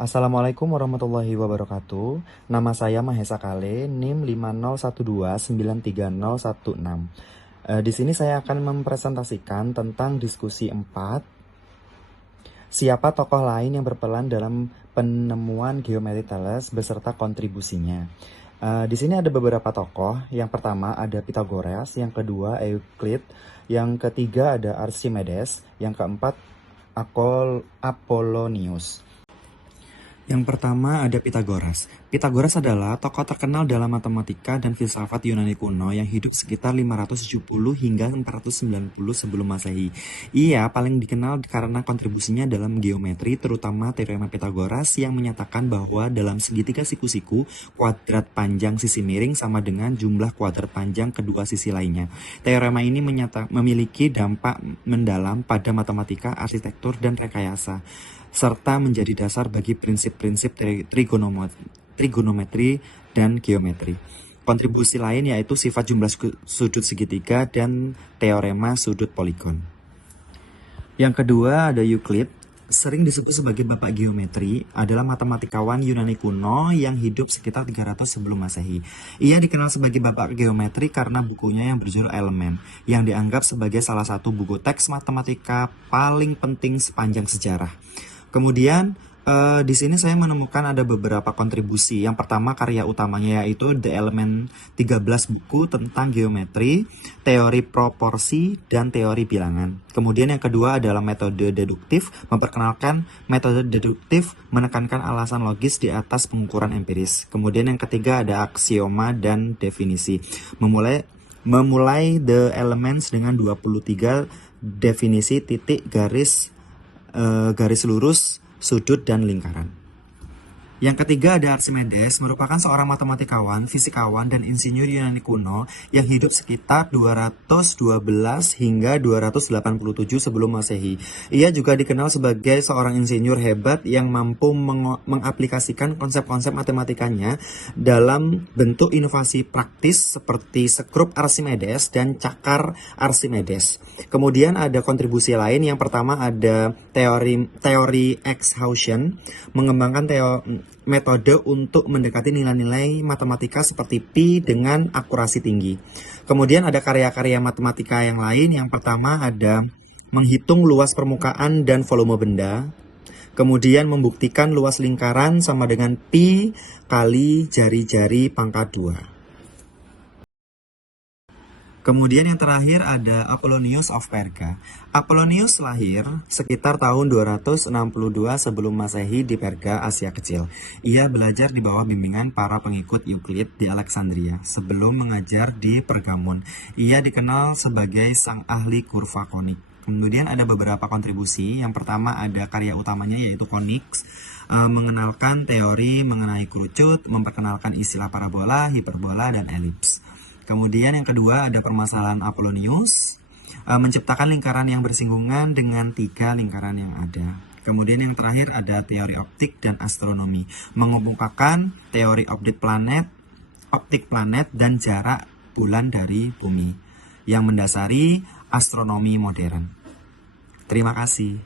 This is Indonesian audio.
Assalamualaikum warahmatullahi wabarakatuh. Nama saya Mahesa Kale, NIM 501293016. Di sini saya akan mempresentasikan tentang diskusi 4. Siapa tokoh lain yang berperan dalam penemuan geometri Thales beserta kontribusinya? Di sini ada beberapa tokoh. Yang pertama ada Pythagoras, yang kedua Euclid, yang ketiga ada Archimedes, yang keempat Apollonius. Yang pertama ada Pythagoras. Pythagoras adalah tokoh terkenal dalam matematika dan filsafat Yunani kuno yang hidup sekitar 570 hingga 490 sebelum Masehi. Ia paling dikenal karena kontribusinya dalam geometri, terutama teorema Pythagoras yang menyatakan bahwa dalam segitiga siku-siku, kuadrat panjang sisi miring sama dengan jumlah kuadrat panjang kedua sisi lainnya. Teorema ini memiliki dampak mendalam pada matematika, arsitektur, dan rekayasa, serta menjadi dasar bagi prinsip-prinsip trigonometri dan geometri. Kontribusi lain yaitu sifat jumlah sudut segitiga dan teorema sudut poligon. Yang kedua ada Euclid. Sering disebut sebagai bapak geometri, adalah matematikawan Yunani kuno yang hidup sekitar 300 sebelum Masehi. Ia dikenal sebagai bapak geometri karena bukunya yang berjudul Elemen, yang dianggap sebagai salah satu buku teks matematika paling penting sepanjang sejarah. Kemudian di sini saya menemukan ada beberapa kontribusi. Yang pertama karya utamanya yaitu The Element 13 buku tentang geometri, teori proporsi, dan teori bilangan. Kemudian yang kedua adalah metode deduktif. Memperkenalkan metode deduktif menekankan alasan logis di atas pengukuran empiris. Kemudian yang ketiga ada aksioma dan definisi. Memulai The Elements dengan 23 definisi titik garis lurus, sudut, dan lingkaran. Yang ketiga ada Archimedes, merupakan seorang matematikawan, fisikawan, dan insinyur Yunani kuno yang hidup sekitar 212 hingga 287 sebelum Masehi. Ia juga dikenal sebagai seorang insinyur hebat yang mampu mengaplikasikan konsep-konsep matematikanya dalam bentuk inovasi praktis seperti skrup Archimedes dan cakar Archimedes. Kemudian ada kontribusi lain. Yang pertama ada teori exhaustion, mengembangkan metode untuk mendekati nilai-nilai matematika seperti pi dengan akurasi tinggi. Kemudian ada karya-karya matematika yang lain. Yang pertama ada menghitung luas permukaan dan volume benda. Kemudian membuktikan luas lingkaran sama dengan pi kali jari-jari pangkat 2. Kemudian yang terakhir ada Apollonius of Perga. Apollonius lahir sekitar tahun 262 sebelum Masehi di Perga, Asia Kecil. Ia belajar di bawah bimbingan para pengikut Euclid di Alexandria sebelum mengajar di Pergamon. Ia dikenal sebagai sang ahli kurva konik. Kemudian ada beberapa kontribusi. Yang pertama ada karya utamanya yaitu Conics, mengenalkan teori mengenai kerucut, memperkenalkan istilah parabola, hiperbola, dan elips. Kemudian yang kedua ada permasalahan Apollonius, menciptakan lingkaran yang bersinggungan dengan 3 lingkaran yang ada. Kemudian yang terakhir ada teori optik dan astronomi, menghubungkan teori optik planet dan jarak bulan dari bumi yang mendasari astronomi modern. Terima kasih.